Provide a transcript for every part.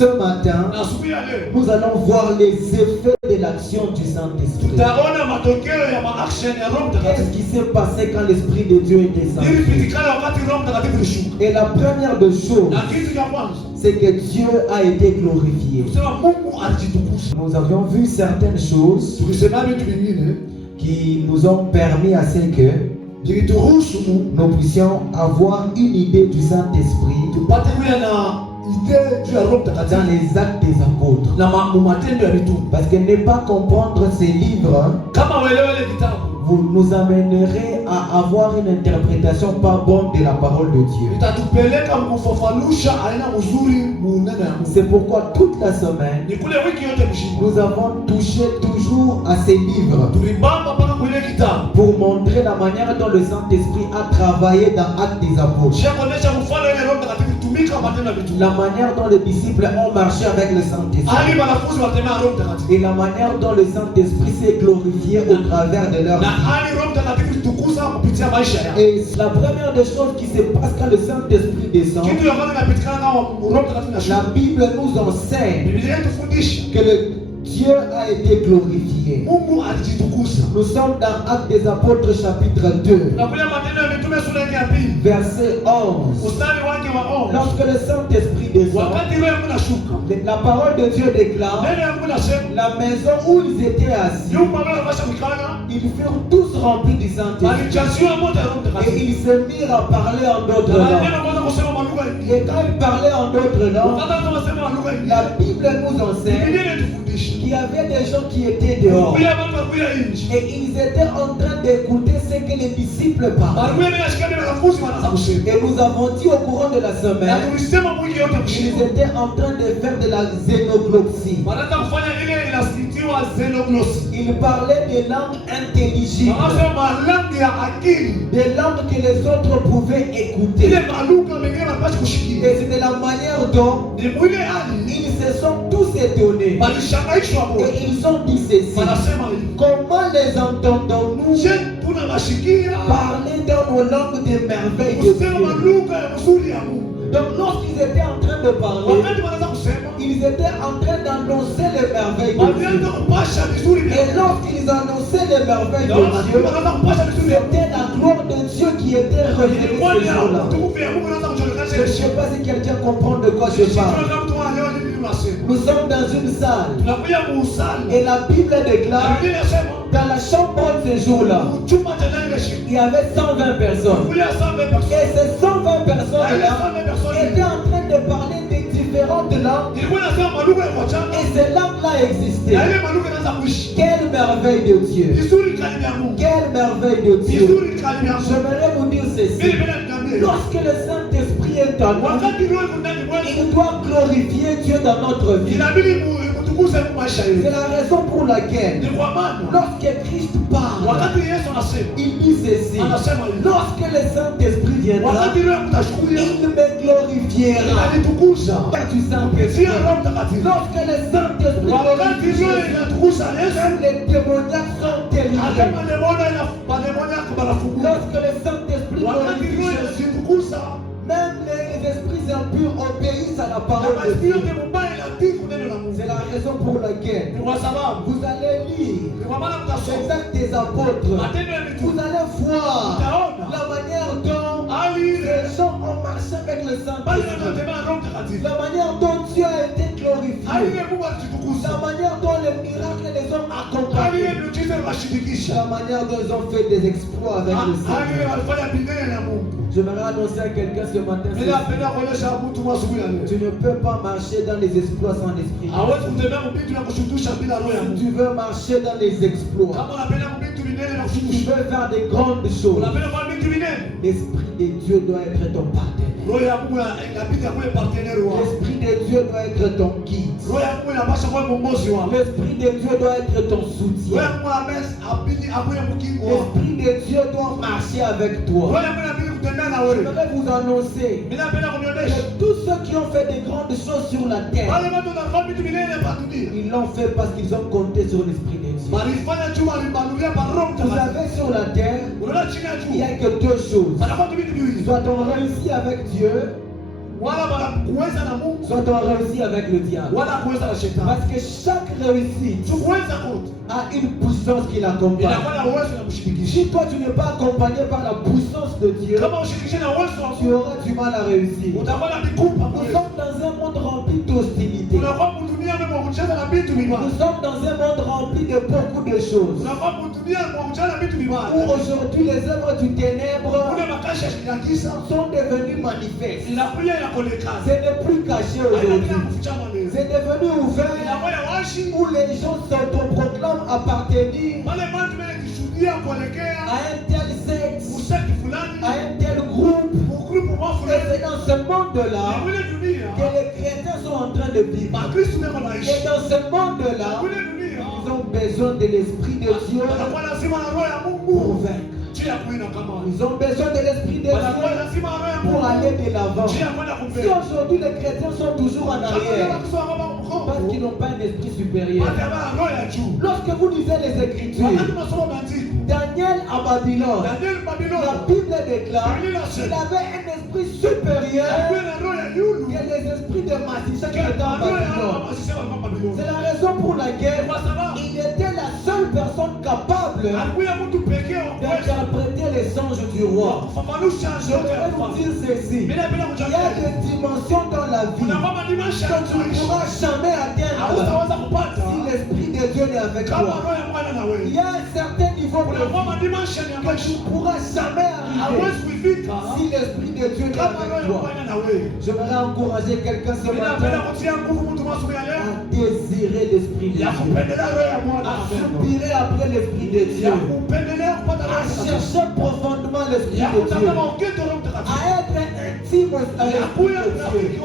ce matin, nous allons voir les effets de l'action du Saint-Esprit. Qu'est-ce qui s'est passé quand l'Esprit de Dieu est descendu? Et la première des choses, c'est que Dieu a été glorifié. Nous avions vu certaines choses qui nous ont permis à ce que nous puissions avoir une idée du Saint-Esprit dans les actes des apôtres. Parce que ne pas comprendre ces livres vous nous amènerez à avoir une interprétation pas bonne de la parole de Dieu. C'est pourquoi toute la semaine, nous avons touché toujours à ces livres pour montrer la manière dont le Saint-Esprit a travaillé dans Actes des Apôtres. La manière dont les disciples ont marché avec le Saint-Esprit. Et la manière dont le Saint-Esprit s'est glorifié au travers de leur vie. Et la première des choses qui se passe quand le Saint-Esprit descend, la Bible nous enseigne que le Dieu a été glorifié. Nous sommes dans Actes des Apôtres chapitre 2, verset 11. Lorsque le Saint-Esprit descend, la parole de Dieu déclare, la maison où ils étaient assis, ils furent tous remplis du Saint-Esprit. Et ils se mirent à parler en d'autres langues. Et quand ils parlaient en d'autres langues, la Bible nous enseigne qu'il y avait des gens qui étaient dehors. Et ils étaient en train d'écouter ce que les disciples parlaient. Et nous avons dit au courant de la semaine, ils étaient en train de faire de la xénoglossie. Ils parlaient des langues intelligibles, des langues que les autres pouvaient écouter. Et c'était la manière dont ils se sont tous étonnés. Et ils ont dit ceci: comment les entendons-nous parler dans nos langues des merveilles de Dieu? Donc lorsqu'ils étaient en train de parler, ils étaient en train d'annoncer les merveilles de Dieu. Et lorsqu'ils annonçaient les merveilles de Dieu, c'était la gloire de Dieu qui était révélée ce jour-là. Je ne sais pas si quelqu'un comprend de quoi je parle. Nous sommes dans une salle. Et la Bible déclare, dans la chambre de ce jour-là, il y avait 120 personnes. Et ces 120 personnes-là étaient en train de parler des différentes langues. Et ces langues-là existaient. Quelle merveille de Dieu! Quelle merveille de Dieu! J'aimerais vous dire ceci. Lorsque le Saint-Esprit est en nous, il doit glorifier Dieu dans notre vie. C'est la raison pour laquelle, lorsque Christ parle, il dit ceci: lorsque le Saint-Esprit viendra, il me glorifiera. Du Saint-Esprit. Lorsque le Saint-Esprit glorifiera, même les démoniaques sont délivrés. Lorsque le Saint-Esprit glorifiera, même les esprits impurs obéissent à la parole de Dieu. C'est la raison pour laquelle vous allez lire les Actes des Apôtres. Vous allez voir la manière dont les gens ont marché avec le Saint-Esprit, la manière dont Dieu a été glorifié, la manière dont les miracles les ont accompagnés, la manière dont ils ont fait des exploits avec le Seigneur. J'aimerais annoncer à quelqu'un ce matin: tu ne peux pas marcher dans les exploits sans l'esprit. Si tu veux marcher dans les exploits, si tu veux faire des grandes choses, l'Esprit de Dieu doit être ton partenaire. L'Esprit de Dieu doit être ton guide. L'Esprit de Dieu doit être ton soutien. L'Esprit de Dieu doit marcher avec toi. Je voudrais vous annoncer que tous ceux qui ont fait des grandes choses sur la terre, ils l'ont fait parce qu'ils ont compté sur l'Esprit de Dieu. Vous savez, sur la terre, il n'y a que deux choses. Soit on réussit avec Dieu, soit on réussit avec le diable. Parce que chaque réussite a une puissance qui l'accompagne. Si toi tu n'es pas accompagné par la puissance de Dieu, tu auras du mal à réussir. Nous sommes dans un monde rempli d'hostilité. Nous sommes dans un monde rempli de beaucoup de choses. Où aujourd'hui les œuvres du ténèbre sont devenues manifestes. Ce n'est plus caché aujourd'hui. C'est devenu ouvert où les gens s'autoproclament appartenir à un tel sexe, à un tel groupe. Et c'est dans ce monde-là que les chrétiens sont en train de vivre. Et dans ce monde-là, ils ont besoin de l'Esprit de Dieu pour vaincre. Ils ont besoin de l'Esprit de Dieu pour aller de l'avant. Si aujourd'hui les chrétiens sont toujours en arrière, parce qu'ils n'ont pas un esprit supérieur. Lorsque vous lisez les Écritures, Daniel à Babylone, la Bible déclare qu'il avait un esprit supérieur que les esprits de magiciens qui étaient en Babylone. C'est la raison pour laquelle il était la seule personne capable d'interpréter les songes du roi. Je voudrais vous dire ceci. Il y a des dimensions dans la vie que tu ne pourras jamais atteindre si l'Esprit de Dieu est avec toi. Il y a un certain niveau de vie que tu ne pourras jamais arriver si l'Esprit de Dieu est avec toi. J'aimerais encourager quelqu'un ce matin à désirer l'Esprit de Dieu, à aspirer après l'Esprit de Dieu, à chercher profondément l'Esprit de Dieu, à être intime avec l'Esprit de Dieu.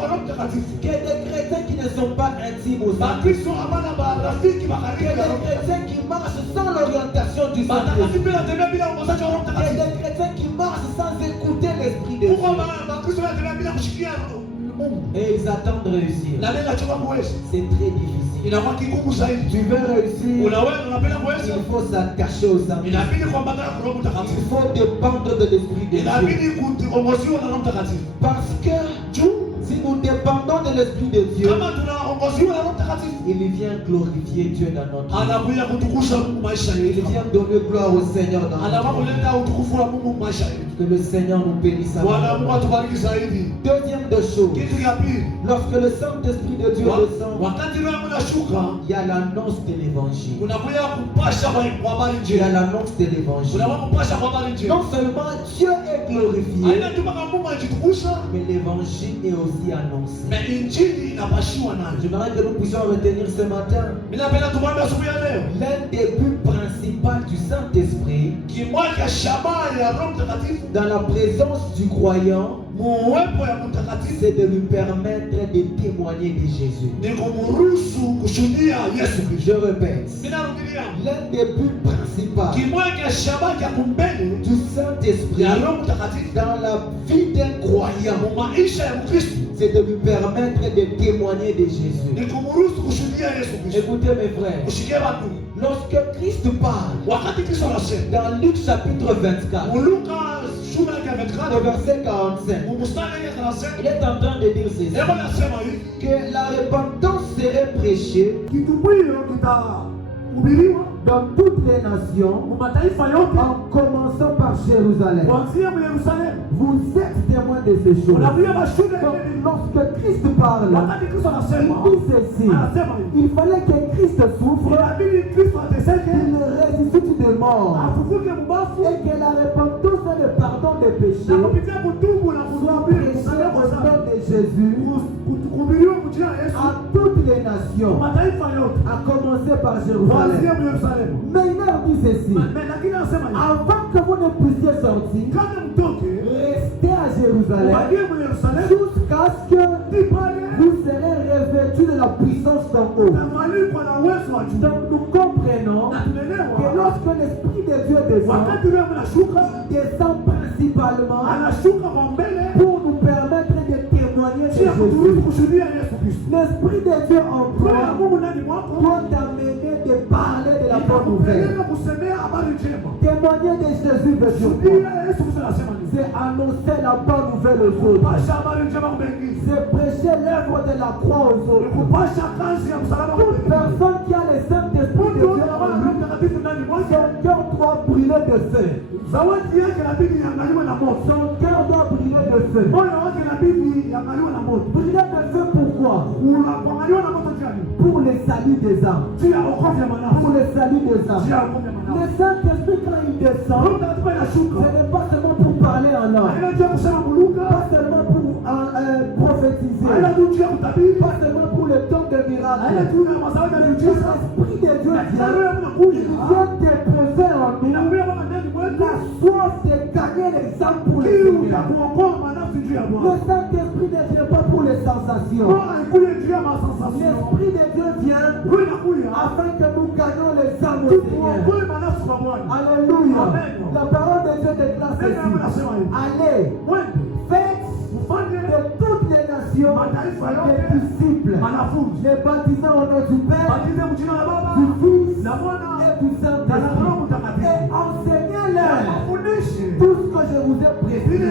Que des chrétiens qui ne sont pas intimes au Saint-Esprit, que des chrétiens qui marchent sans l'orientation du Saint-Esprit, que des chrétiens qui marchent sans écouter l'Esprit de Dieu. Et ils attendent de réussir. C'est très difficile. Tu veux réussir, il faut s'attacher au Saint-Esprit. Il faut dépendre de l'Esprit de Dieu. Parce que si nous dépendons de l'Esprit de Dieu, il vient glorifier Dieu dans notre vie. Il vient donner gloire au Seigneur dans notre vie. Que le Seigneur nous bénisse. Deuxième de chose, lorsque le Saint-Esprit de Dieu descend, il y a l'annonce de l'évangile. Il y a l'annonce de l'évangile. Non seulement Dieu est glorifié, mais l'évangile est aussi annoncé. J'aimerais que nous puissions retenir ce matin l'un des buts principaux du Saint-Esprit dans la présence du croyant, c'est de lui permettre de témoigner de Jésus. Je répète, l'un des buts principaux du Saint-Esprit dans la vie d'un croyant, c'est de lui permettre de témoigner de Jésus. Écoutez mes frères, lorsque Christ parle dans Luc chapitre 24, au verset 45, il est en train de dire ceci, que la repentance serait prêchée dans toutes les nations, en commençant par Jérusalem. Vous êtes témoins de ces choses. Donc, lorsque Christ parle, il dit ceci: il fallait que Christ souffre, qu'il ressuscite des morts, et que la repentance et le pardon des péchés soient prêchés au nom de Jésus à toutes les nations, à commencer par Jérusalem. Mais il leur dit ceci: avant que vous ne puissiez sortir, restez à Jérusalem jusqu'à ce que vous serez revêtus de la puissance d'en haut. Donc nous comprenons que lorsque l'Esprit de Dieu descend principalement pour nous permettre de témoigner de Jésus. L'Esprit de Dieu en toi doit t'amener de parler de la bonne nouvelle. Témoigner de Jésus de Dieu. C'est annoncer la bonne nouvelle aux autres. C'est prêcher l'œuvre de la croix aux autres. Toute personne qui a le Saint-Esprit de Dieu, son cœur doit brûler de feu. Son cœur doit brûler de feu. Brûler de feu pourquoi? Pour le salut des âmes. Pour le salut des âmes. Le Saint-Esprit quand il descend, ce n'est pas seulement pour parler en langue, pas seulement pour prophétiser, pas seulement pour le temps de miracle. L'Esprit de Dieu vient déposer en nous la soif de gagner les âmes pour les Seigneur. Le Saint-Esprit ne vient pas pour les sensations. L'Esprit de Dieu vient afin que nous gagnons les âmes au Seigneur. Alléluia. La parole de Dieu déclare ceci. Allez, faites de toutes les nations des disciples, les baptisant au nom du Père, du Fils et du Saint-Esprit, et enseignez-leur tout ce que je vous ai prescrit. Les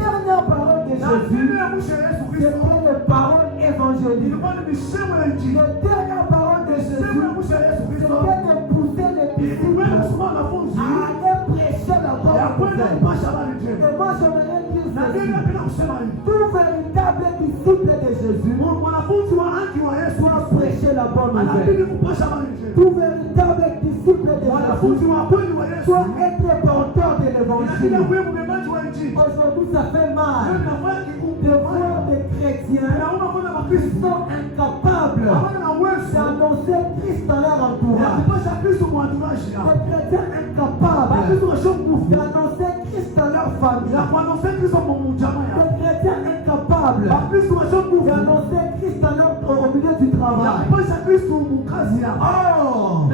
dernières paroles de Jésus, c'était les paroles évangéliques. Les dernières paroles de Jésus, c'était de pousser les disciples à aller prêcher la bonne nouvelle. Et moi j'aimerais dire ceci. Tout véritable disciple de Jésus doit prêcher la bonne nouvelle. Tout véritable disciple de Jésus doit être porteur de l'évangile. Aujourd'hui ça fait mal de voir des chrétiens qui sont incapables d'annoncer Christ dans leur entourage. Des chrétiens incapables d'annoncer Christ dans leur famille. Des chrétiens incapables d'annoncer Christ dans leur, au milieu du travail. Oh!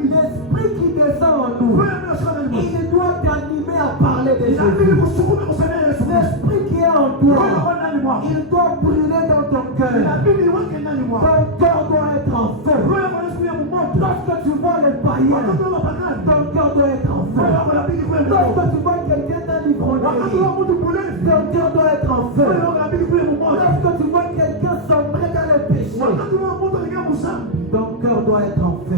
L'Esprit qui descend en nous, il doit t'animer à parler de Jésus. L'Esprit qui est en toi, il doit brûler dans ton cœur. Ton cœur doit être en feu. Lorsque tu vois les païens, ton cœur doit être en feu. Lorsque tu vois quelqu'un dans l'ivronerie, ton cœur doit être en feu. Lorsque tu vois quelqu'un sombrer dans le péché, ton cœur doit être en feu.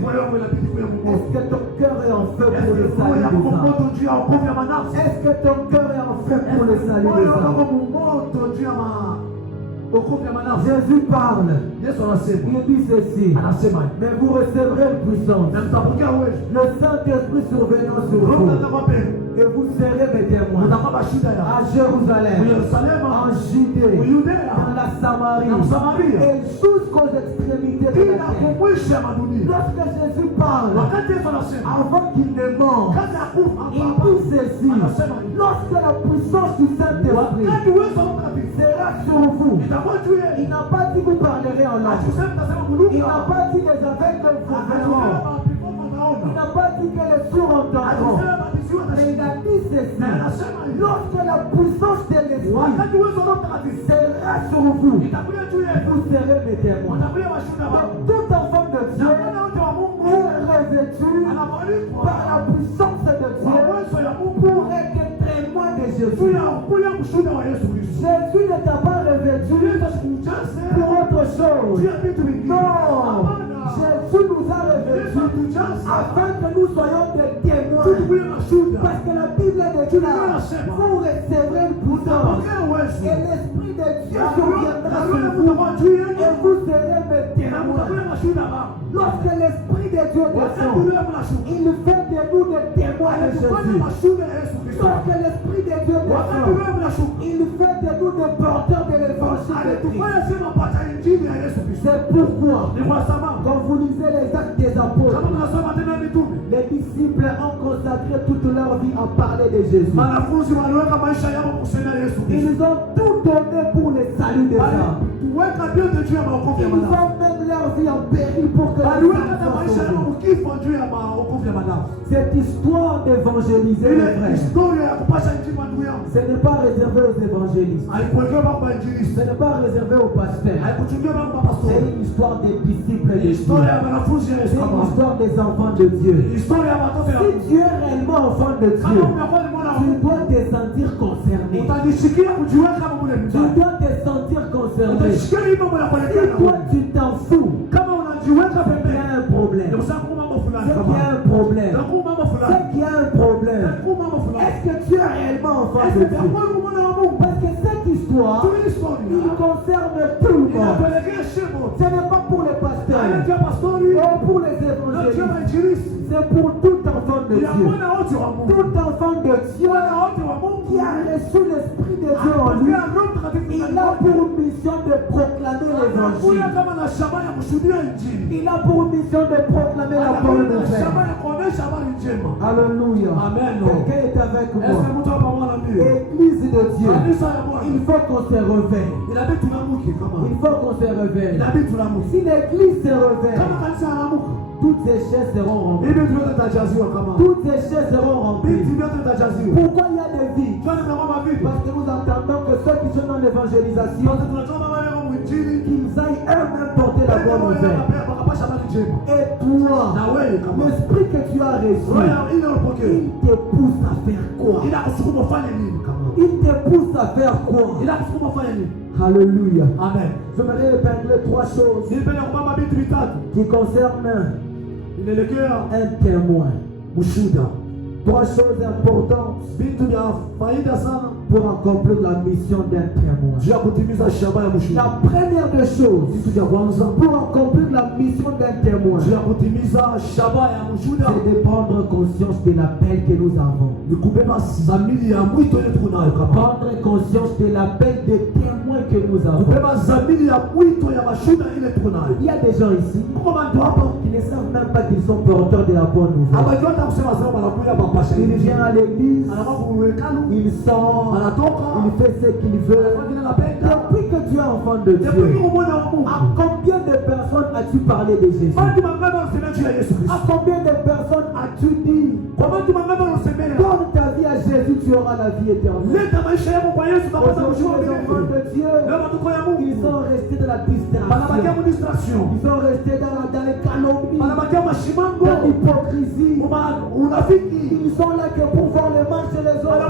Est-ce que ton cœur est en feu pour le salut des âmes? Est-ce que ton cœur est en feu pour le salut des âmes? Jésus parle. Il dit ceci. Mais vous recevrez une puissance. Le Saint-Esprit survenant sur vous. Et vous serez mes témoins. À Jérusalem, en Judée, dans la Samarie, et jusqu'aux extrémités de la terre. Lorsque Jésus parle, avant qu'il ne meure, il dit ceci. Lorsque la puissance du Saint-Esprit sera sur vous, il n'a pas dit que vous parlerez en langue. Il n'a pas dit les aveugles vous verront. Il n'a pas dit que les sourds entendront. Mais il a dit ceci. Lorsque la puissance de l'Esprit sera sur vous, vous serez mes témoins. Tout enfant de Dieu est revêtu par la puissance de Dieu pour être témoin de Jésus. Jésus ne t'a pas revêtu pour autre chose. Non. Jésus nous a revêtus afin que nous soyons des témoins. Parce que la Bible déclare, vous recevrez une puissance et l'Esprit de Dieu surviendra sur vous et vous serez mes témoins. Lorsque l'Esprit de Dieu descend, il fait de nous des témoins de Jésus. Lorsque l'Esprit de Dieu descend, il fait de nous des porteurs de l'évangile de Christ. C'est pourquoi, quand vous lisez les actes des apôtres, les disciples ont consacré toute leur vie à parler de Jésus. Ils ont tout donné pour le salut des âmes. Ils ont même leur vie en péril pour que les âmes soient sauvées. Cette histoire d'évangéliser les frères, ce n'est pas réservé aux évangélistes. Ce n'est pas réservé aux pasteurs. C'est une histoire des disciples de Dieu. C'est une histoire des enfants de Dieu. Si tu es réellement enfant de Dieu, tu dois te sentir concerné. Tu dois te sentir concerné. Si toi tu t'en fous, il y a un problème. C'est qu'il y a un problème. C'est qu'il y a un problème. Est-ce que tu es réellement enfant de Dieu? Parce que cette histoire, il concerne tout le monde. Ce n'est pas pour les pasteurs ou pour les évangélistes. C'est pour tout enfant de Dieu. Tout enfant de Dieu qui a reçu l'Esprit de Dieu en lui, il a pour mission de proclamer l'évangile. Il a pour mission de proclamer la bonne nouvelle. Alléluia. Quelqu'un est avec moi. Église de Dieu, il faut qu'on se réveille. Il faut qu'on se réveille. Si l'église se réveille, toutes ces chaises seront remplies. Toutes ces chaises seront remplies. Pourquoi il y a des vies? Parce que nous entendons que ceux qui sont dans l'évangélisation, qu'ils aillent eux-mêmes porter la bonne nouvelle. Et toi, l'esprit que tu as reçu, il te pousse à faire quoi? Il te pousse à faire quoi? Alléluia. Amen. Je voudrais épingler trois choses qui concernent un témoin. Trois choses importantes pour accomplir la mission d'un témoin. La première des choses pour accomplir la mission d'un témoin, c'est de prendre conscience de l'appel que nous avons. Prendre conscience de l'appel des témoins que nous avons. Il y a des gens ici qui ne savent même pas qu'ils sont porteurs de la bonne nouvelle. Il vient à l'église, il sort, il fait ce qu'il veut. Depuis que tu es enfant de Dieu, à combien de personnes as-tu parlé de Jésus? À combien de personnes as-tu dit, donne ta vie à Jésus, tu auras la vie éternelle? Aujourd'hui, les enfants de Dieu, ils sont restés dans la distraction. Ils sont restés dans les calomnies, dans l'hypocrisie. Ils sont là que pour voir les mains chez les autres.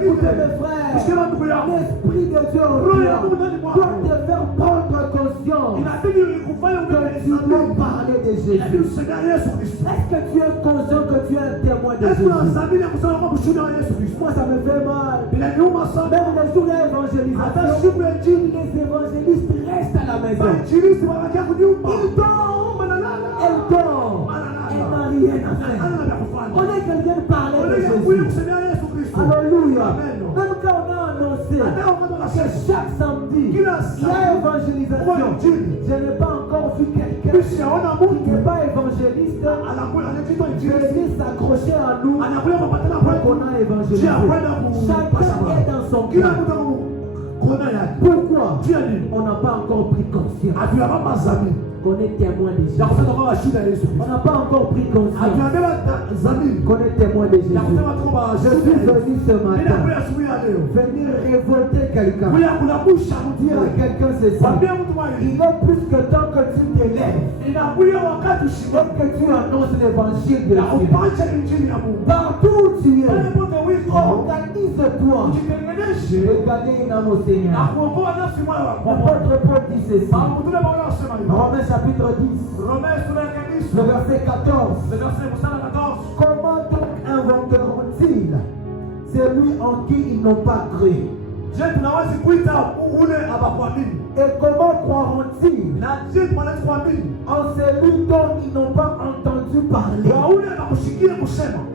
Écoutez mes frères, l'Esprit de Dieu doit te faire prendre conscience que tu dois parler de Jésus. Est-ce que tu es conscient que tu es un témoin de Jésus? Moi ça me fait mal. Même les jours d'évangélisation, les évangélistes restent à la maison. Ils dorment. Elles dorment. Elles n'ont rien à faire. On est quelqu'un de parler de Jésus. Alléluia. Même quand on a annoncé que chaque samedi, il y a évangélisation, je n'ai pas encore vu quelqu'un qui n'est pas évangéliste venir s'accrocher à nous pour qu'on a évangélisé. Chacun est dans son cœur. Pourquoi on n'a pas encore pris conscience qu'on est témoin de Jésus? On n'a pas encore pris conscience qu'on est témoin de Jésus. Je suis venu ce matin venir révolter quelqu'un, dire à quelqu'un ceci: il est plus que temps que tu t'élèves et que tu annonces l'évangile de Dieu. Partout où tu es, organise-toi de gagner une âme au Seigneur. L'apôtre Paul dit ceci, Romains chapitre 10, le verset 14. Comment donc inventeront-ils celui en qui ils n'ont pas cru? Et comment croiront-ils en celui dont ils n'ont pas entendu parler?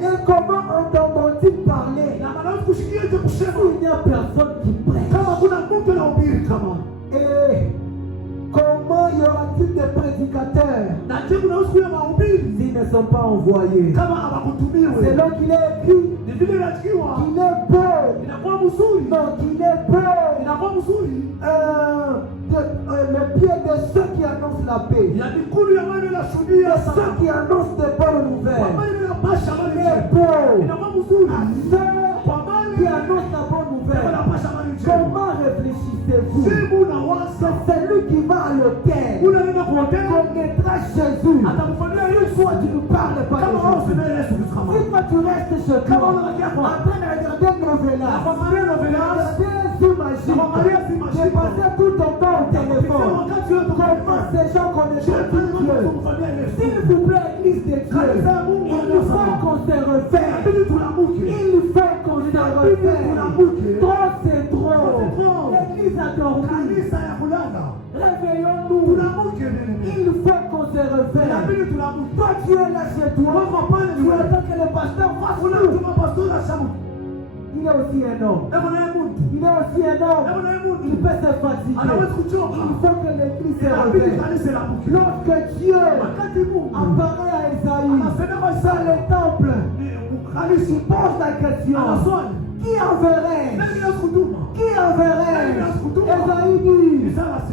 Et comment entendront-ils parler s'il n'y a personne qui prêche? Et comment y aura-t-il des prédicateurs s'ils ne sont pas envoyés? C'est là qu'il est écrit qu'il est beau. Non, qu'il est beau. Les pieds de ceux qui annoncent annoncent la paix. Il y a ceux qui annoncent des bonnes nouvelles. Les pauvres, à ceux qui annoncent la bonne nouvelle. Comment réfléchissez-vous que celui qui va à l'hôtel connaîtra Jésus? Si toi tu ne parles pas de Jésus, si toi tu restes chez toi en train de regarder Novella, j'ai passé tout ton temps au téléphone. Comment ces gens connaissent Dieu? S'il vous plaît, Église de Dieu, il faut qu'on se refaire. Il faut qu'on se refaire. Trop c'est trop. L'Église a dormi. Réveillons-nous. Il faut qu'on se refaire. Toi tu es là chez toi. Tu attends que le pasteur fasse tout. Il est aussi un homme. Il est aussi un homme. Il peut se fatiguer. Il faut que l'Église se réveille. Lorsque Dieu apparaît à Esaïe dans le temple, il pose la question: qui enverrait? Qui enverrait? Esaïe dit: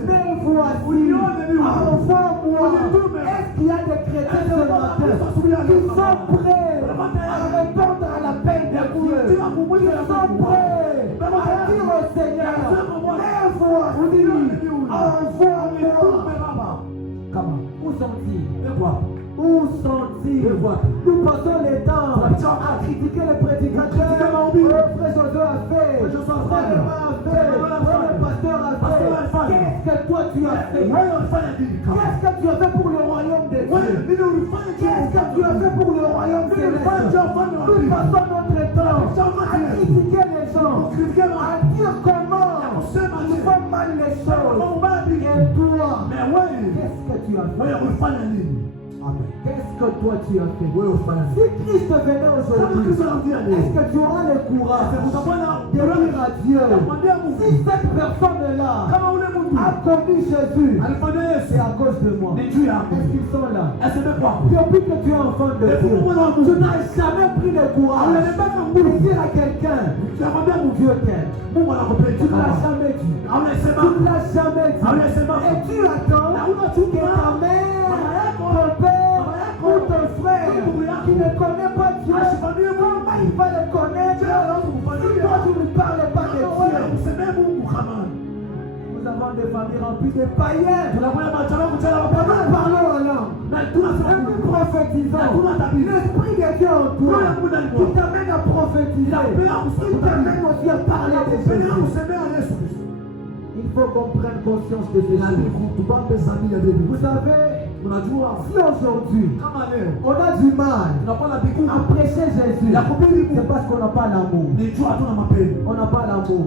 mais voici, envoie-moi. Est-ce qu'il y a des chrétiens ce matin qui sont prêts à répondre à l'appel de Dieu, qui sont prêts à dire au Seigneur: mais voici, envoie-moi? Où sont-ils? Où sont-ils? Nous passons les temps à critiquer les prédicateurs. Frère Josué a fait, Frère Emma a fait, le pasteur a fait. Qu'est-ce que toi tu as fait? Qu'est-ce que tu as fait pour le royaume de Dieu? Qu'est-ce que tu as fait pour le royaume céleste? Nous passons notre temps à critiquer les gens, à dire comment ils font mal les choses. Et toi, qu'est-ce que tu as fait? Amen. Qu'est-ce que toi tu as fait? Si Christ venait aujourd'hui, est-ce que tu auras le courage de dire à Dieu: si cette personne-là a connu Jésus, c'est à cause de moi? Est-ce qu'ils sont là? Depuis que tu es enfant de Dieu, tu n'as jamais pris le courage de dire à quelqu'un: Dieu t'aime. Tu ne l'as jamais dit. Tu ne l'as jamais dit. Et tu attends que ta mère, ton père ou ton frère qui ne connaît pas Dieu, comment il va le connaître si toi tu ne parles pas de Dieu? Nous avons des familles remplies de païens. Nous parlons en langue. Et nous prophétisons. L'Esprit de Dieu en toi qui t'amène à prophétiser, qui t'amène aussi à parler de Jésus. Il faut qu'on prenne conscience de ces choses. Vous savez, si aujourd'hui on a du mal à prêcher Jésus, c'est parce qu'on n'a pas l'amour. On n'a pas l'amour.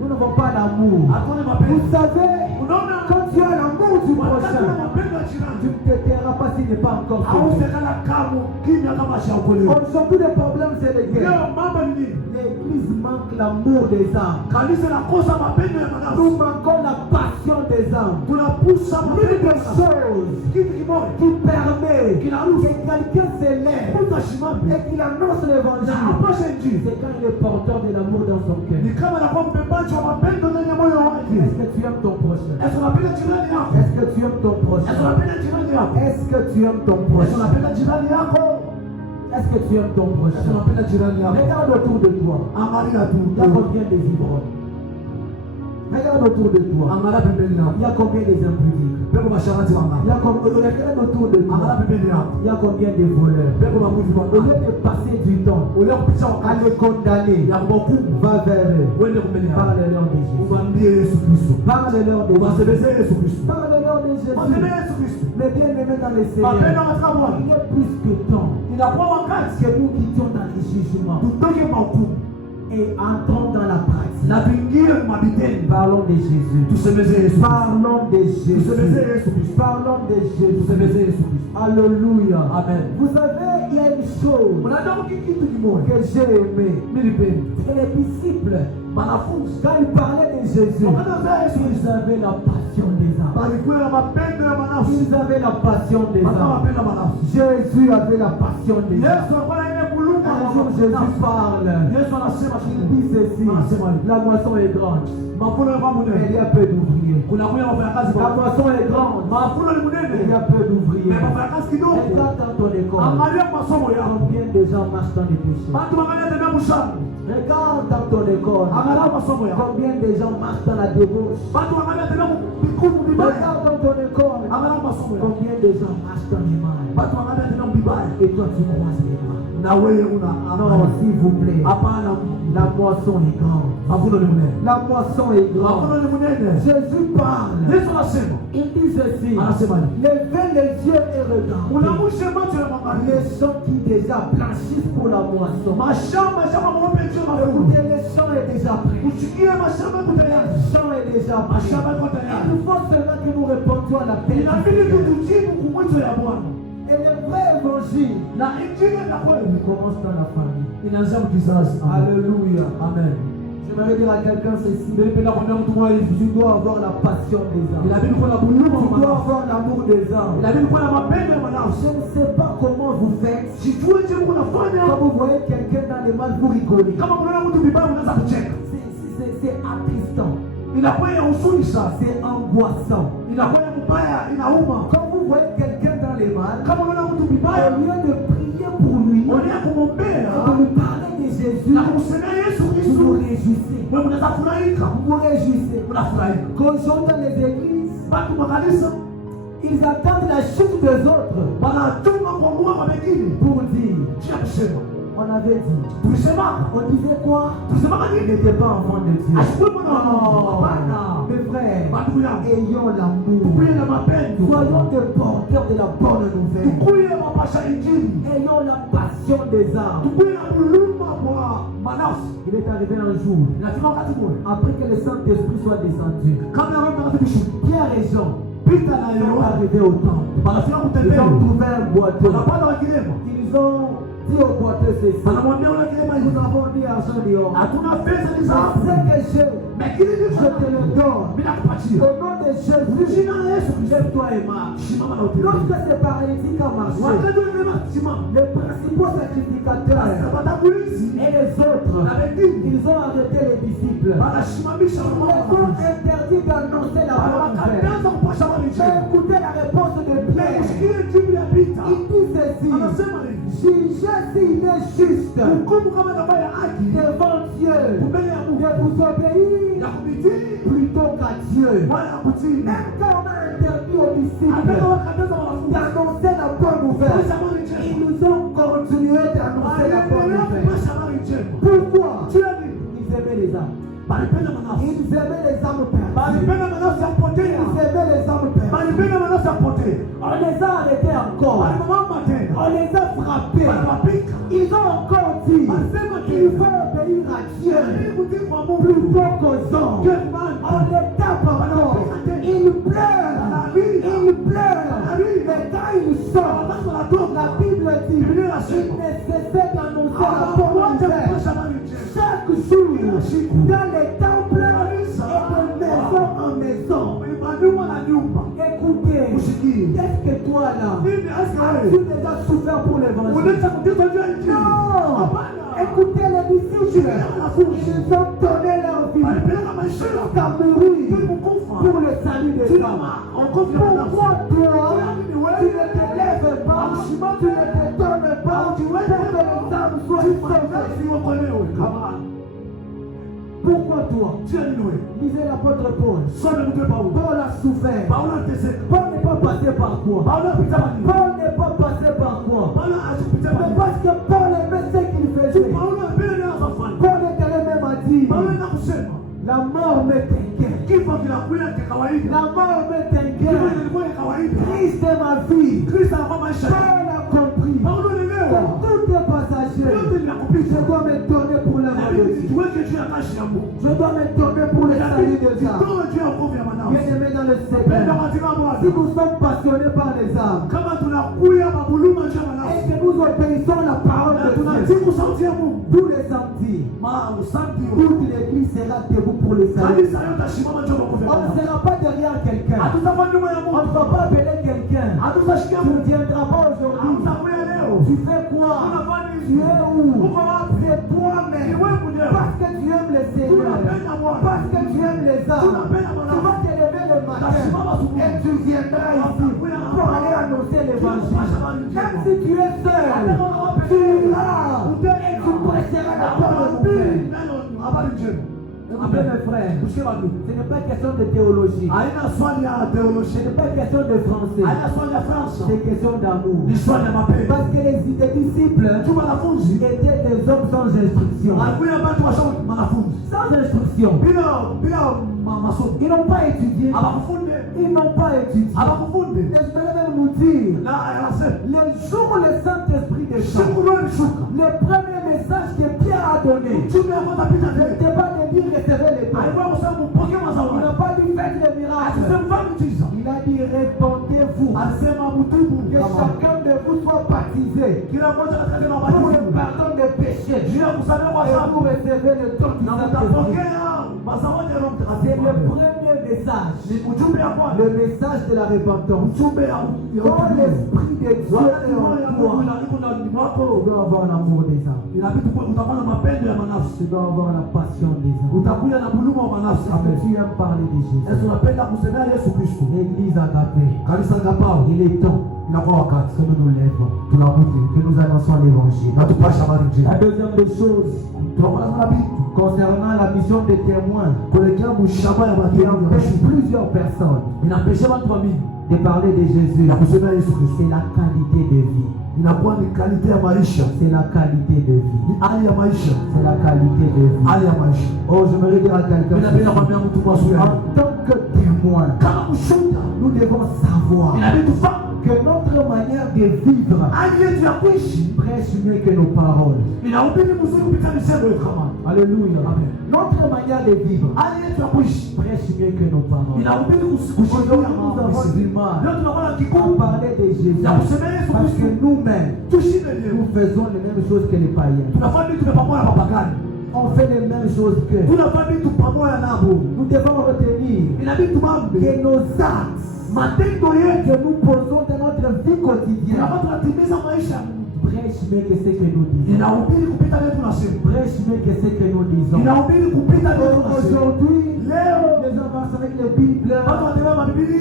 Nous n'avons pas l'amour. Vous savez, quand tu as l'amour du prochain, tu ne te tairas pas s'il n'est pas encore fait. Aujourd'hui, le problème, c'est les guerres. L'Église manque l'amour des âmes. Nous manquons la passion des âmes. L'une des choses qui permet que quelqu'un s'élève et qu'il annonce l'évangile, c'est quand il est porteur de l'amour dans son cœur. Est-ce que tu aimes ton prochain? Est-ce que tu aimes ton prochain? Est-ce que tu aimes ton prochain? Est-ce que tu aimes ton prochain? Regarde autour de toi. Il y a combien de vivrons? Regarde autour de toi. Il y a combien des impudiques? Regarde autour de toi. Il y a combien de voleurs? Au lieu de passer du temps à les condamner, va vers eux. Parle-leur de Jésus. Parle-leur de Jésus. Parle-leur de Jésus. Mais bien aimé dans les Seigneurs, il y a plus que temps que nous quittions dans les jugements et entrons dans la pratique. Parlons de Jésus. Parlons de Jésus. Parlons de Jésus. Alléluia. Amen. Vous savez, il y a une chose que j'ai aimé. C'est les disciples. Quand ils parlaient de Jésus, ils avaient la passion des âmes. Ils avaient la passion des âmes. Jésus avait la passion des âmes. Un jour Jésus parle. Il dit ceci. La moisson est grande. Mais il y a peu d'ouvriers. La moisson est grande. Il y a peu d'ouvriers. Regarde dans ton école. Combien de gens marchent dans les péchés? Regarde dans ton école. Combien de gens marchent dans la débauche? Regarde dans ton école. Combien de gens marchent dans les mal? Et toi tu croises les mains. Non, s'il vous plaît. La moisson est grande. La moisson est grande. Jésus parle. Il dit ceci. Levez les yeux et regardez. Les gens qui déjà blanchissent pour la moisson. Écoutez, le champ est déjà prêt. Le champ est déjà prêt. Il nous faut seulement que nous répondions à la paix. Et le vrai évangile, il commence dans la famille. Alléluia. Amen. J'aimerais dire à quelqu'un ceci. Tu dois avoir la passion des âmes. Tu dois avoir l'amour des âmes. Je ne sais pas comment vous faites. Quand vous voyez quelqu'un dans les mal, vous rigolez. C'est attristant. C'est angoissant. Quand vous voyez quelqu'un dans les mal, au lieu de prier pour lui, de lui parler de Jésus, vous vous réjouissez. Vous vous réjouissez. Qu'aujourd'hui dans les églises, ils attendent la chute des autres pour dire. On avait dit. On disait quoi? Il n'était pas enfant de Dieu. Non. Mes frères, ayons l'amour. Soyons des porteurs de la bonne nouvelle. Ayons la passion des âmes. Il est arrivé un jour, après que le Saint-Esprit soit descendu, Pierre et Jean sont arrivés au temple. Ils ont trouvé un boiteux. Ils ont dit au boiteux ceci. Nous avons mis argent dehors. C'est que je te le donne. Au nom de Jésus, lève-toi et marche. Lorsque ces paralytiques ont marché, les principaux sacrificateurs et les autres, ils ont arrêté les disciples. Ils ont interdit d'annoncer la bonne nouvelle. Mais écoutez la réponse de Pierre. Il dit ceci. Jugez s'il est juste devant Dieu de vous obéir plutôt qu'à Dieu. Même quand on a interdit aux disciples d'annoncer la bonne nouvelle, ils nous ont continué d'annoncer la bonne nouvelle. Pourquoi? Ils aimaient les âmes. Ils aimaient les âmes perdues. Ils aimaient les âmes perdues. On les a arrêtés encore. On les a frappés. Ils ont encore dit qu'il faut obéir à Dieu plutôt qu'aux hommes. On les tape encore. Ils pleurent. Mais quand ils sortent, la Bible dit qu'il ne cessait d'annoncer la bonne nouvelle. Chaque jour, dans les temples et de maison en maison. Écoutez, qu'est-ce que toi là, as-tu déjà souffert pour l'évangile? Non. Écoutez les disciples, ils ont donné leur vie jusqu'à mourir pour le salut des âmes. Pourquoi toi, tu ne te lèves pas, tu ne te donnes pas pour que les âmes soient sauvées? Pourquoi toi? Lisez l'apôtre Paul. Paul a souffert. Paul n'est pas passé par quoi? Paul n'est pas passé par quoi? Mais parce que Paul aimait ce qu'il faisait. Paul était le même à dire: la mort me t'inquiète. La mort me t'inquiète. Christ est ma vie. Paul a compris que tout est passager. Je dois me donner pour la vie. Je dois me donner pour le salut des âmes. Bien-aimés dans le Seigneur, si nous sommes passionnés par les âmes et que nous obéissons à la parole de Dieu, tous les samedis, toute l'église sera debout pour le salut. On ne sera pas derrière quelqu'un. On ne va pas appeler quelqu'un. Tu ne viendras pas aujourd'hui. Tu fais quoi? Tu es où? Parce que tu aimes les âmes, tu vas te lever le matin et tu viendras ici pour aller annoncer l'évangile. Même si tu es seul, tu iras et tu prêcheras la bonne nouvelle. Mes frères, ce n'est pas question de théologie, ce n'est pas question de français, c'est question d'amour. Parce que les disciples étaient des hommes sans instruction. Sans instruction. Ils n'ont pas étudié. Ils n'ont pas étudié. Et je vais même nous dire, le jour où le Saint-Esprit descend, le premier message que Pierre a donné, n'était pas de dire recevez les dons. Il n'a pas dit faites les miracles. Il a dit répandez-vous. Que chacun de vous soit baptisé pour le pardon des péchés. Et vous recevez le don du Saint-Esprit. C'est le premier message. Le message de la repentance. Quand l'Esprit de Dieu est en toi, tu dois avoir l'amour des âmes. Tu dois avoir la passion des âmes. Tu aimes parler de Jésus. L'église agapée. Il est temps que nous nous lèvons, que nous annonçons l'évangile. La deuxième des choses, concernant la mission des témoins, qui empêche plusieurs personnes de parler de Jésus, c'est la qualité de vie. C'est la qualité de vie. C'est la qualité de vie. Oh, j'aimerais dire à quelqu'un, en tant que témoin, nous devons savoir que notre manière de vivre prêche mieux que nos paroles. Alléluia. Notre manière de vivre prêche mieux que nos paroles. Aujourd'hui, nous avons du mal à parler de Jésus parce que nous-mêmes, nous faisons les mêmes choses que les païens. On fait les mêmes choses que. Nous devons retenir que nos actes que nous posons dans notre vie quotidienne prêche mieux que ce que nous disons. Prêche mieux que ce que nous disons. Aujourd'hui, les gens marchent avec les Bibles, ils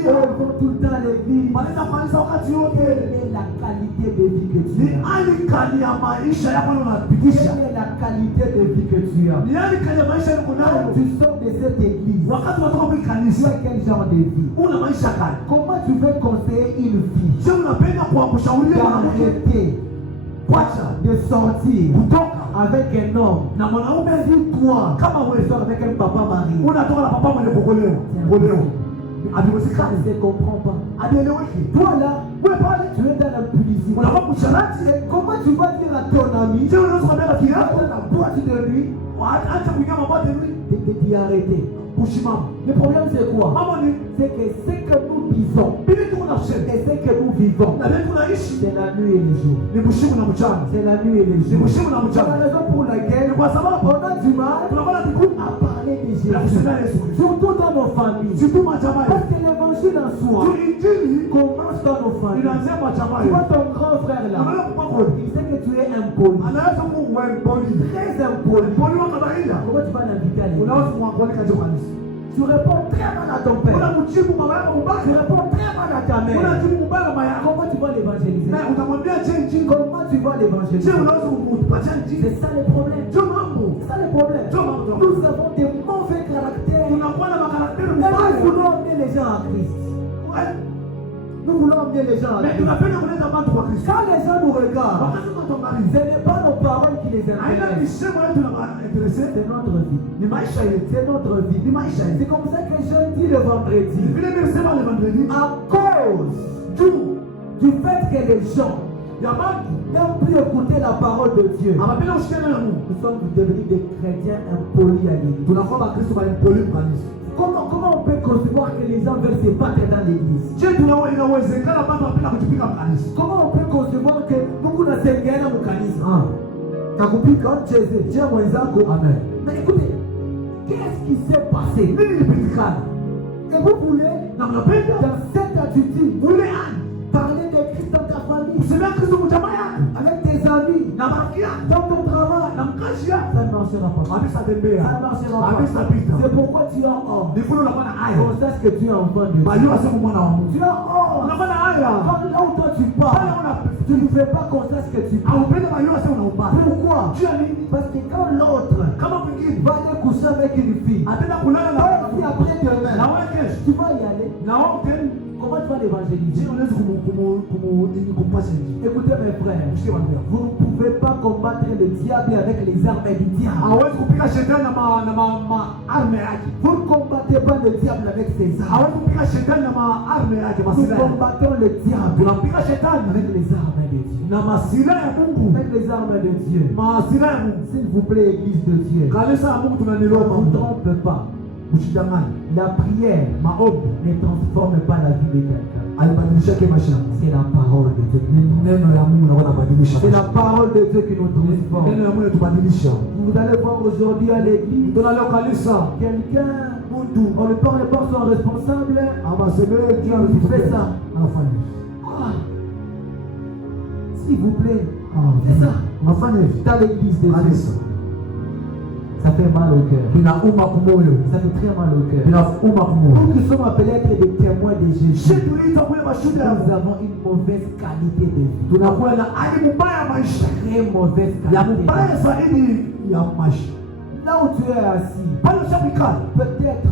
vont tout le temps à l'église. Quelle est la qualité de vie que tu as? Quelle est la qualité de vie que tu as? Quand tu sors de cette église, tu as quel genre de vie? Comment tu veux conseiller une vie d'arrêter de sortir avec un homme? Si toi, tu sors avec un papa marié, ça ne se comprend pas. Toi là, tu es dans la publicité. Comment tu vas dire à ton ami, tu vas dans la boîte de nuit, de arrêter? Le problème c'est quoi? C'est que ce que nous disons et ce que nous vivons, c'est la nuit et le jour. C'est la nuit et le jour. C'est la raison pour laquelle on a du mal à parler de Jésus, surtout dans nos familles. Parce que l'évangile en soi commence dans nos familles. Tu vois ton grand frère là, il sait que tu es impoli, très impoli. Comment tu vas l'inviter à l'église? Tu réponds très mal à ton père. Tu réponds très mal à ta mère. Comment tu vas l'évangéliser? Comment tu vas l'évangéliser? C'est ça le problème. C'est ça le problème. Nous avons des mauvais caractères. Et nous voulons emmener les gens à Christ. Nous voulons emmener les gens à Christ. Quand les gens nous regardent, ce n'est pas nos paroles qui les intéressent. C'est notre vie. C'est notre vie. C'est comme ça que je dis le vendredi. À cause du fait que les gens n'aiment plus écouter la parole de Dieu, nous sommes devenus des chrétiens impolis à l'église. Comment on peut concevoir que les gens veulent se battre dans l'église? Comment on peut concevoir que beaucoup de Seigneur dans le kanisa? Amen. Mais écoutez, qu'est-ce qui s'est passé? Et vous voulez, dans cette attitude, parler de Christ dans ta famille, avec tes amis, dans ton travail, ça ne marchera pas. Ça ne marchera pas. C'est pourquoi tu as honte. Constate que tu es enfant de Dieu. Tu as honte. Quand là où toi tu parles, tu ne fais pas constat ce que tu parles. Pourquoi? Parce que quand l'autre va aller coucher avec une fille, et après demain, tu vas y aller. Comment tu vas l'évangéliser? Écoutez mes frères, vous ne pouvez pas combattre le diable avec les armes du diable. Vous ne combattez pas le diable avec ses armes. Nous combattons le diable avec les armes de Dieu. Avec les armes de Dieu. S'il vous plaît, Église de Dieu, ne vous trompe pas. La prière ne transforme pas la vie de quelqu'un. C'est la parole de Dieu. C'est la parole de Dieu qui nous transforme. Vous allez voir aujourd'hui à l'église, quelqu'un, on lui parle pas son responsable, il fait ça. S'il vous plaît, c'est ça. Dans l'église de Dieu. Ça fait mal au cœur. Ça fait très mal au cœur. Nous qui sommes appelés à être des témoins de Jésus, nous avons une mauvaise qualité de vie. Très mauvaise qualité de vie. Là où tu es assis, peut-être,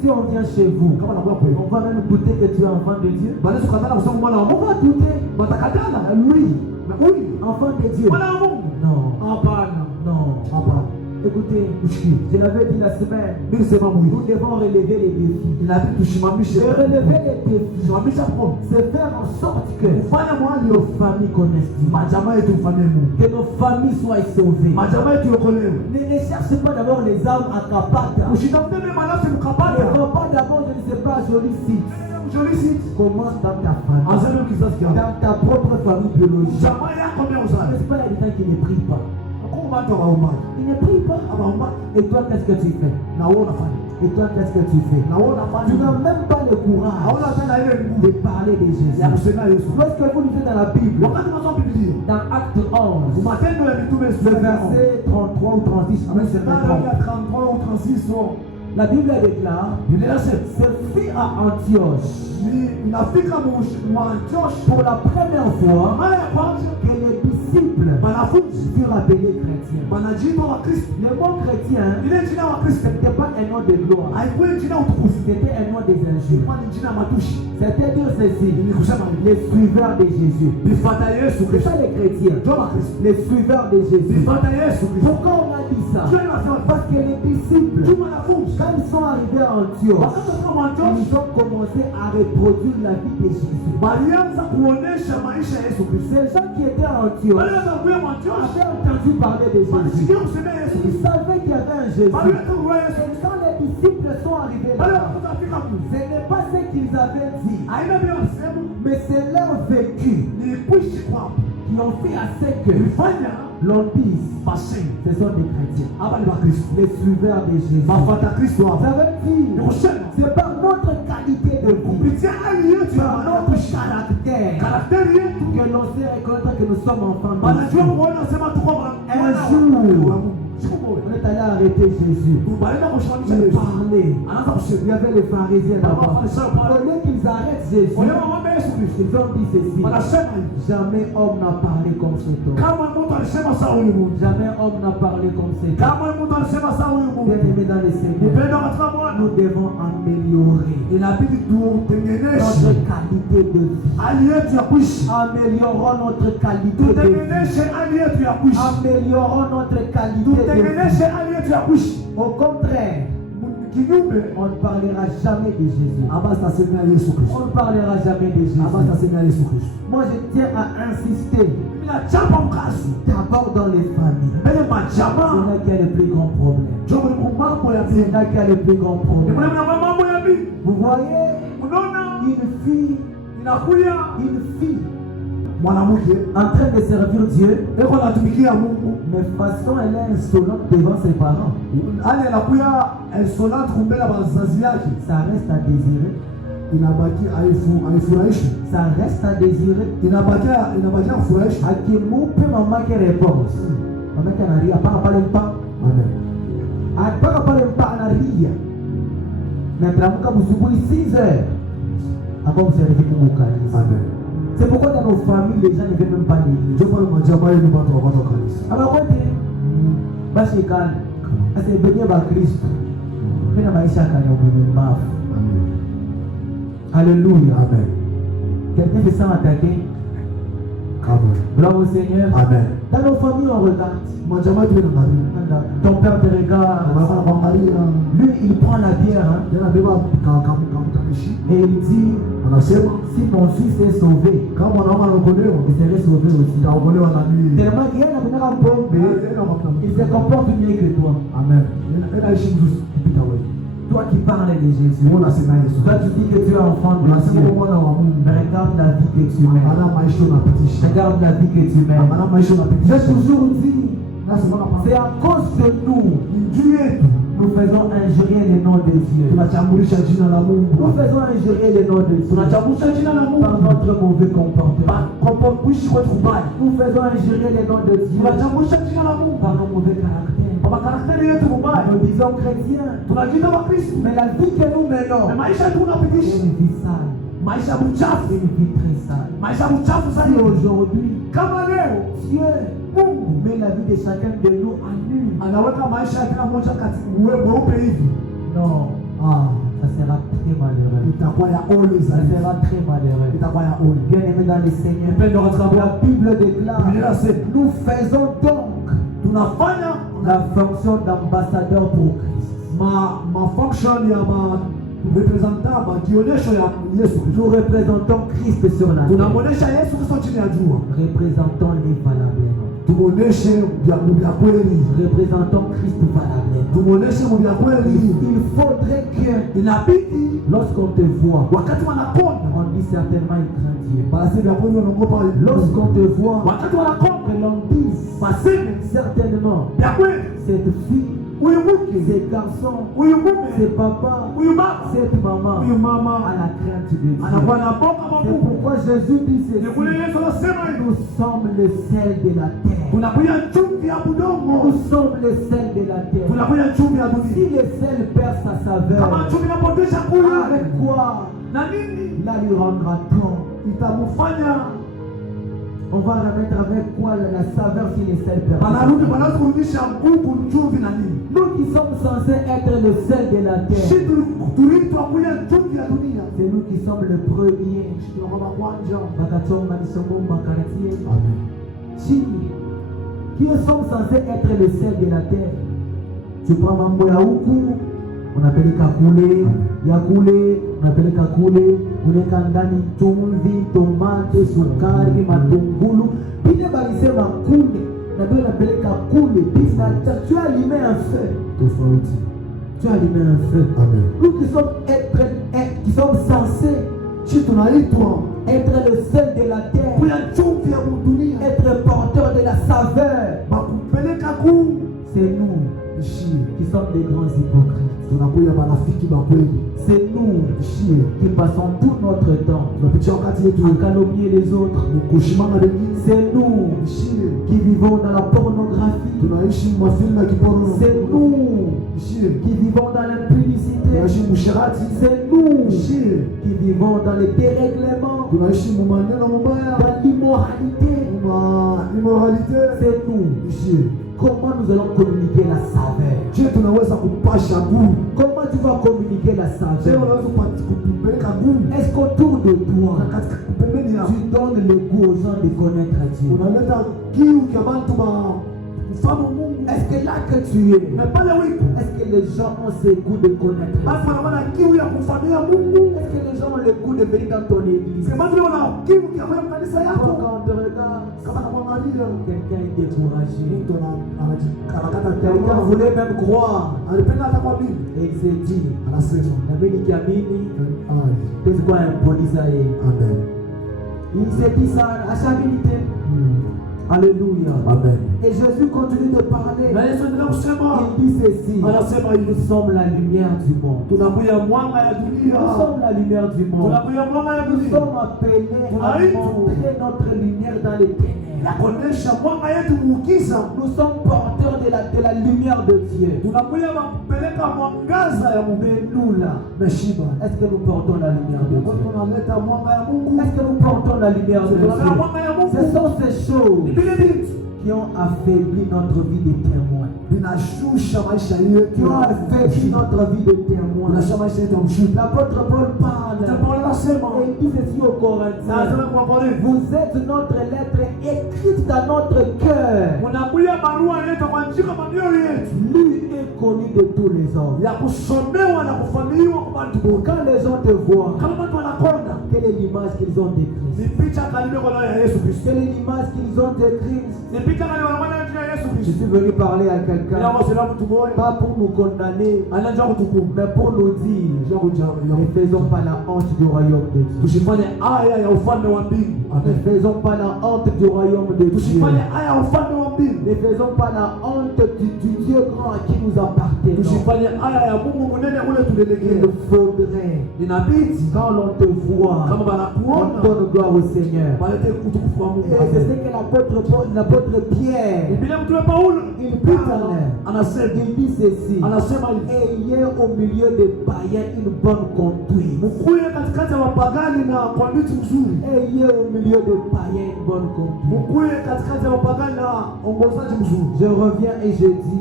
si on vient chez vous, on va même douter que tu es enfant de Dieu. On va douter. Oui, enfant de Dieu. Non. Écoutez, je l'avais dit la semaine, nous devons relever les défis. Relever les défis, c'est faire en sorte que nos familles connaissent Dieu, que nos familles soient sauvées. Ne cherche pas d'abord les armes à capata. Ne va pas d'abord, je ne sais pas, joli site. Commence dans ta famille, dans ta propre famille biologique. C'est pas l'habitant qui ne prie pas. Il ne prie pas. Et toi, qu'est-ce que tu fais? Et toi, qu'est-ce que tu fais? Tu n'as même pas le courage de parler de Jésus. Lorsque vous lisez dans la Bible, dans Acte 11, le verset 33 ou 36, la Bible déclare, ce fut à Antioche, pour la première fois, que les disciples furent appelés chrétiens. Le mot chrétien, ce n'était pas un nom de gloire, c'était un nom des injures. C'était dire ceci, les suiveurs de Jésus. C'est ça les chrétiens, les suiveurs de Jésus. Pourquoi on a dit ça? Parce que les disciples, quand ils sont arrivés à Antioche, ils ont commencé à reproduire la vie de Jésus. Ces gens qui étaient à Antioche avaient entendu parler de Jésus. Ils savaient qu'il y avait un Jésus. Et quand les disciples sont arrivés là, ce n'est pas ce qu'ils avaient dit, mais c'est leur vécu qui ont fait assez que l'on dise, ce sont des chrétiens, les suiveurs de Jésus. Ça veut dire, c'est par notre qualité de vie, par notre caractère, que l'on sait reconnaître que nous sommes enfants de Dieu. Un jour, on est allé arrêter Jésus. Il parlait. Il y avait les pharisiens là-bas. Au lieu qu'ils arrêtent Jésus, ils ont dit ceci: jamais homme n'a parlé comme cet homme. Jamais homme n'a parlé comme cet homme. Bien-aimés dans les Seigneurs, nous devons améliorer notre qualité de vie. Améliorons notre qualité de vie. Améliorons notre qualité de vie. Au contraire, on ne parlera jamais de Jésus. On ne parlera jamais de Jésus. Moi, je tiens à insister d'abord dans les familles. C'est là qu'il y a le plus grand problème. C'est là qu'il y a le plus grand problème. Vous voyez une fille en train de servir Dieu, mais façon elle est insolente devant ses parents. Ça reste à désirer. Ça reste à désirer. Akimupe maman qui répond. Maman qui n'a rien pas. Amen. Mpaka pale mpaka analia. Na tunaamka asubuhi 6h. Hapo mservice Mungu kanisa. Amen. C'est pourquoi dans nos familles, les gens ne viennent même pas l'église. Je parle de majamaa yenu watu wa kanisa. Alors côté basi kale. Asa benye ba Kristo. Mimi maisha kanya ubunifu. Amen. Alléluia. Amen. Quelqu'un veut s'attaquer. Amen. Gloire au Seigneur. Amen. Dans nos familles, on regarde. Majamaa yetu wanaangalia. Ton père te regarde. Wanaangalia. Lui, il prend la bière. Hein? Et il dit, si mon fils est sauvé, il serait sauvé aussi. Tellement qu'il y a un bombe, il se comporte mieux que toi. Amen. Toi qui parles de Jésus, toi tu dis que tu es enfant de Dieu, mais regarde la vie que tu mènes. Regarde la vie que tu mènes. J'ai toujours dit, c'est à cause de nous. Nous faisons injurier le nom de Dieu. Nous faisons injurier le nom de Dieu par notre mauvais comportement. Nous faisons injurier le nom de Dieu par nos mauvais caractères. Nous disons chrétiens, mais la vie que nous menons est une vie sale, une vie très sale. Si aujourd'hui Dieu met la vie de chacun de nous à nu, non, ça sera très malheureux. Ça sera très malheureux. Bien aimé dans le Seigneur, la Bible déclare, nous faisons donc la fonction d'ambassadeur pour Christ. Ma fonction Nous représentons Christ sur la terre. Représentons-les valablement. Représentons Christ valablement. Il faudrait que lorsqu'on te voit, on dit certainement il craint Dieu. Lorsqu'on te voit, que l'on dise certainement cette fille, ces garçons, ces papas, cette maman à la crainte de Dieu. C'est pourquoi Jésus dit ceci. Nous sommes le sel de la terre. Nous sommes le sel de la terre. Si le sel perd sa saveur, avec quoi la lui rendra-t-on? On va remettre avec quoi la saveur si le sel perd. Nous qui sommes censés être le sel de la terre, c'est nous qui sommes le premier. Qui sommes censés être le sel de la terre. Tu prends mambo ya huku, on appelle kakule, yakule, on appelle kakule, unaweka ndani chumvi, tomate, sukari, matungulu, pile balise makunde, na bien on appelle kakule, puis tu as allumé un feu. Tu as allumé un feu. Amen. Nous qui sommes censés être le sel de la terre, être porteur de la saveur, c'est nous qui sommes des grands hypocrites. C'est nous qui passons tout notre temps à calomnier les autres. C'est nous qui vivons dans la pornographie. C'est nous qui vivons dans l'impudicité. C'est nous qui vivons dans les dérèglements, dans l'immoralité. C'est nous. Comment nous allons communiquer la saveur? Comment tu vas communiquer la saveur? Est-ce qu'autour de toi, tu donnes le goût aux gens de connaître Dieu? Est-ce que là que tu es, est-ce que les gens ont ce goût de connaître Dieu? Est-ce que les gens ont le goût de venir dans ton église? Quand on te regarde, quelqu'un est découragé. Quelqu'un voulait même croire. Et il s'est dit, c'est quoi un police? Il s'est dit ça à sa milité. Alléluia. Amen. Et Jésus continue de parler. Il dit ceci. Nous sommes la lumière du monde. Nous sommes la lumière du monde. Nous sommes appelés à montrer notre lumière dans les ténèbres. Nous sommes porteurs de la lumière de Dieu. Mais nous là, est-ce que nous portons la lumière de Dieu? Est-ce que nous portons la lumière de Dieu? Ce sont ces choses qui ont affaibli notre vie de témoin. Qui ont affaibli notre vie de témoin. L'apôtre Paul parle et il dit ceci aux Corinthiens. Vous êtes notre lettre écrite dans notre cœur. Lui est connu de tous les hommes. Quand les gens te voient, quelle est l'image qu'ils ont décrite? Quelle est l'image qu'ils ont décrite? Je suis venu parler à quelqu'un, pas pour nous condamner, mais pour nous dire, ne faisons pas la honte du royaume de Dieu. Ne faisons pas la honte du royaume de Dieu. Ne faisons pas la honte du Dieu grand à qui nous appartient. Il faudrait, quand l'on te voit, on donne gloire au Seigneur. Et c'est ce que l'apôtre Pierre, il dit ceci: ayez au milieu des païens une bonne conduite. Ayez au milieu des païens une bonne conduite. Je reviens et je dis,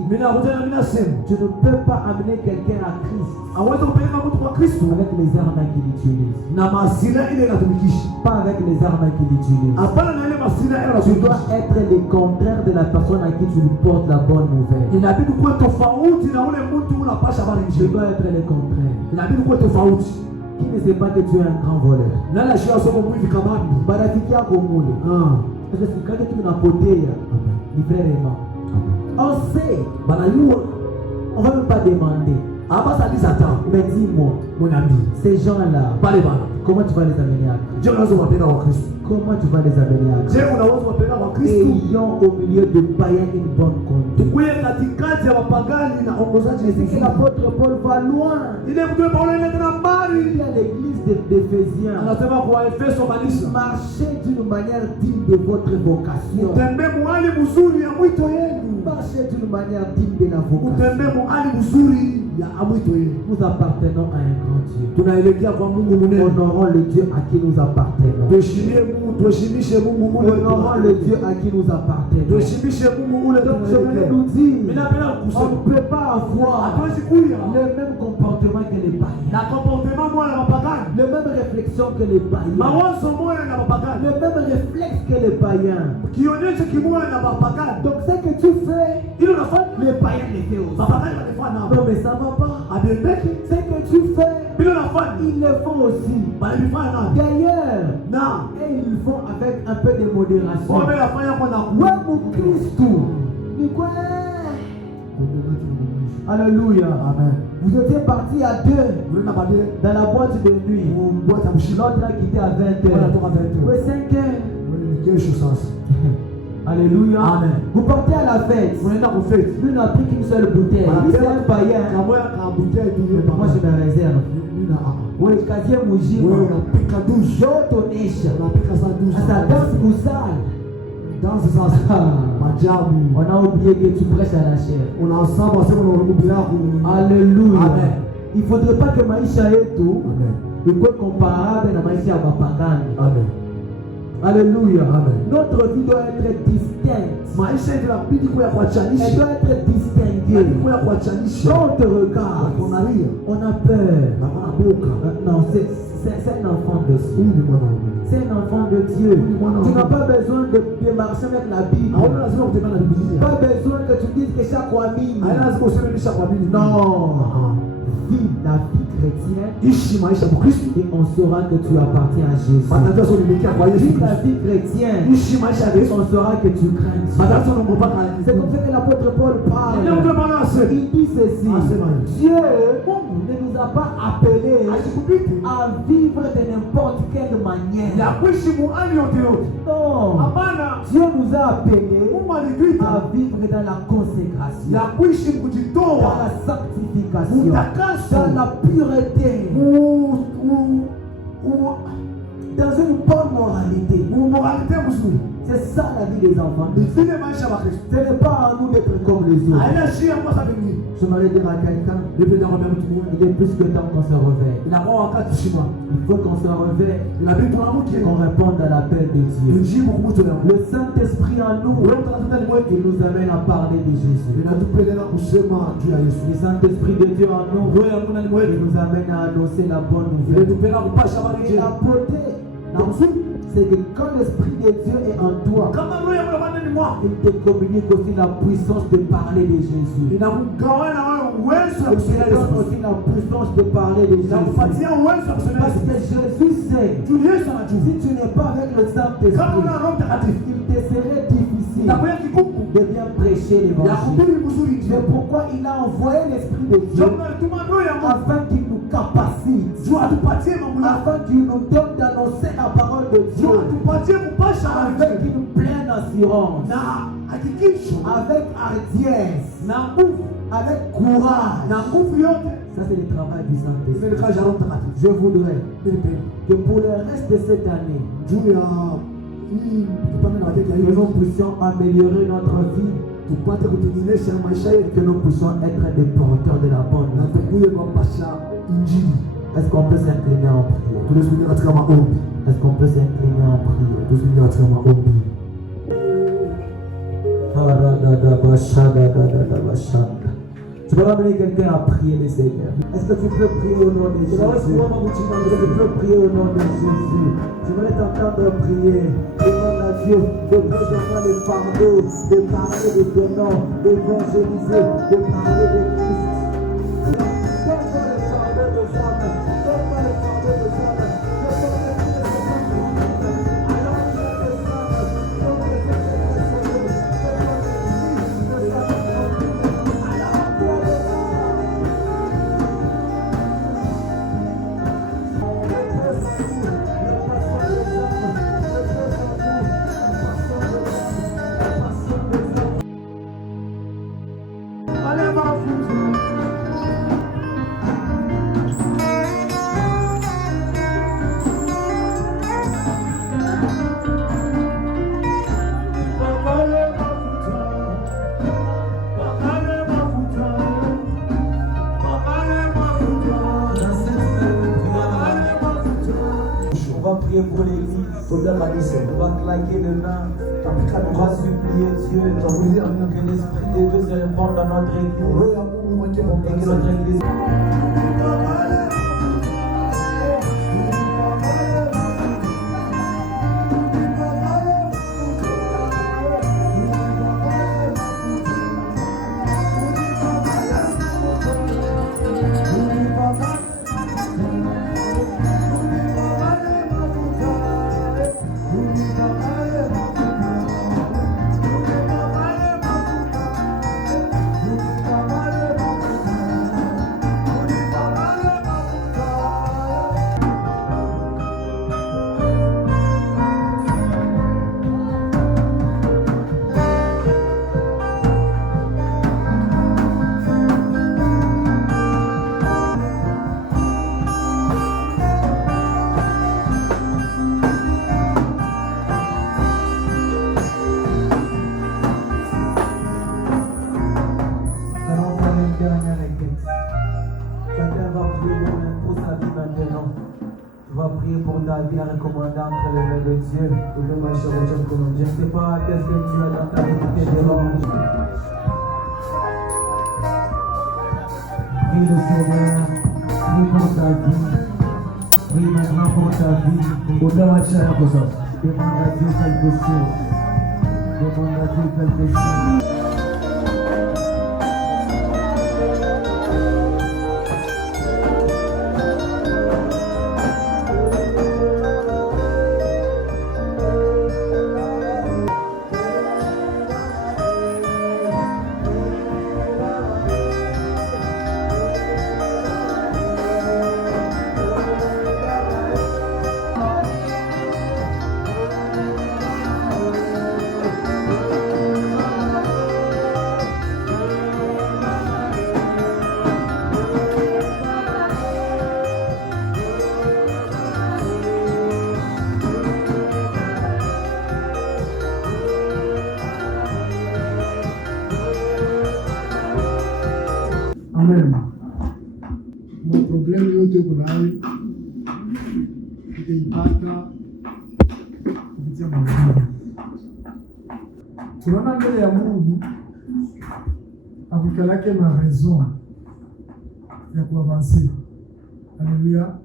tu ne peux pas amener quelqu'un à Christ avec les armes qu'il utilise. Pas avec les armes qu'il utilise. Tu dois être le contraire de la personne à qui tu lui portes la bonne nouvelle. Tu dois être le contraire. Qui ne sait pas que tu es un grand voleur? On sait, on ne va même pas demander. Mais dis-moi, mon ami, ces gens-là, comment tu vas les amener à Christ? Comment tu vas les amener à Christ? Ayant au milieu de païens une bonne conduite. C'est que l'apôtre Paul va loin. Il y a l'église d'Éphésiens. Marchez d'une manière digne de votre vocation. Marchez d'une manière digne de la vocation. Nous appartenons à un grand Dieu. Honorons le Dieu à qui nous appartenons. Honorons le Dieu à qui nous appartenons. Donc je voulais nous dire, on ne peut pas avoir le même comportement que les païens, les mêmes réflexions que les païens, le même réflexe que les païens. Donc ce que tu fais, les païens le font. Non mais ça va pas. Ce que tu fais, ils le font aussi. D'ailleurs, et ils le font avec un peu de modération. Ouais, mon Christ. Alléluia. Amen. Vous étiez partis à deux dans la boîte de nuit. L'autre a quitté à 20h. Oui, 5h. Alléluia. Amen. Vous partez à la fête. Lui n'a pris qu'une seule bouteille. Lui c'est un païen. Moi je me réserve. Oui, quatrième mouji. Ça danse ou sale. On a oublié que tu prêches à la chair. Alléluia. Amen. Il ne faudrait pas que Maïcha est tout. Il peut être comparable à Maïcha à Bapagan. Amen. Alléluia. Amen. Notre vie doit être distincte. Elle doit être distinguée. Quand on te regarde, on a peur. Non, c'est un enfant de Dieu. C'est un enfant de Dieu. Tu n'as pas besoin de marcher avec la Bible. Pas besoin que tu dises que chaque famille. Non. Vis la vie chrétienne et on saura que tu appartiens à Jésus. Vis la vie chrétienne et on saura que tu crains Dieu. C'est comme ça que l'apôtre Paul parle. Il dit ceci: Dieu ne nous a pas appelés à vivre de n'importe quelle manière. Non. Dieu nous a appelés à vivre dans la consécration, dans la sanctification, dans la pureté, dans une bonne moralité. C'est ça la vie des enfants. Ce n'est pas à nous d'être comme les autres. J'aimerais dire à quelqu'un, il est plus que temps qu'on se réveille. Il faut qu'on se réveille, qu'on réponde à l'appel de Dieu. Le Saint-Esprit en nous, il nous amène à parler de Jésus. Le Saint-Esprit de Dieu en nous, il nous amène à annoncer la bonne nouvelle. Et la beauté, c'est que quand l'Esprit de Dieu est en toi, il te communique aussi la puissance de parler de Jésus. Il te donne aussi la puissance de parler de Jésus. Parce que Jésus sait, si tu n'es pas avec le Saint-Esprit, il te serait difficile de bien prêcher l'évangile. C'est pourquoi il a envoyé l'Esprit de Dieu afin qu'il nous capacite, afin qu'il nous donne d'annoncer la parole de Dieu avec une pleine assurance, avec hardiesse, avec courage. Ça c'est le travail du Saint-Esprit. Je voudrais que pour le reste de cette année, que nous puissions améliorer notre vie, que nous puissions être des porteurs de la bonne nouvelle. Est-ce qu'on peut s'incliner en prière? Est-ce qu'on peut s'incliner en prière? Tu peux ramener quelqu'un à prier le Seigneur. Est-ce que tu peux prier au nom de Jésus? Est-ce que tu peux prier au nom de Jésus? Je voudrais t'entendre prier. Demande à Dieu de prendre le fardeau, de parler de ton nom, d'évangéliser, de parler de Christ. Pour l'église, on va claquer les mains, on va supplier Dieu que l'Esprit de Dieu se répande dans notre église et que notre église. La recommandée entre les mains de Dieu. Je ne sais pas qu'est-ce que tu as dans ta vie qui te dérange. Prie le Seigneur, prie pour ta vie, prie maintenant pour ta vie. Demande à Dieu quelque chose. Demande à Dieu quelque chose. kupitia mahubiri. Tunaona mbele ya Mungu akukalake na raison ya kuavancer. Alléluia.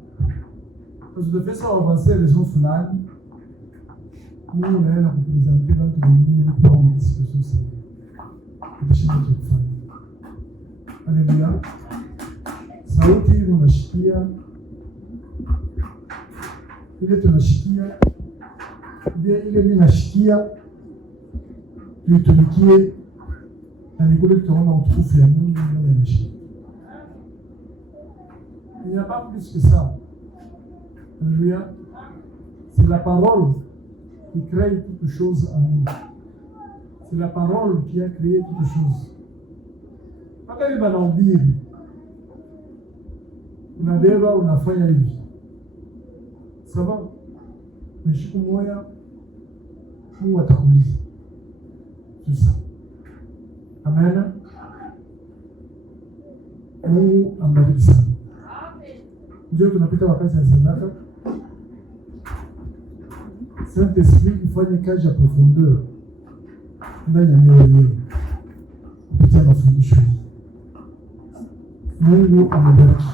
Parce que de faire avancer raison fulani, Mungu anaenda kupresenter watu wengine kwa discussion sana. Tutashinda kufanya. Alléluia. Sauti unashikia ile tunashikia ile mimi nashikia tuitumikie na nikule tutaona utukufu ya Mungu ndani ya maisha. Il n'y a pas plus que ça. Alléluia. C'est la parole qui crée toute chose en nous. C'est la parole qui a créé toute chose. Paka hivi banahubiri, unabeba unafanya hivi, sababu na siku moja Mungu atakuuliza. Sasa amen. Mungu ambariki sana. Ndio tunapita wakati wa sadaka. Saint-Esprit ifanye kazi ya profondeur ndani ya mioyo yenu kupitia mafundisho. Mungu amebariki.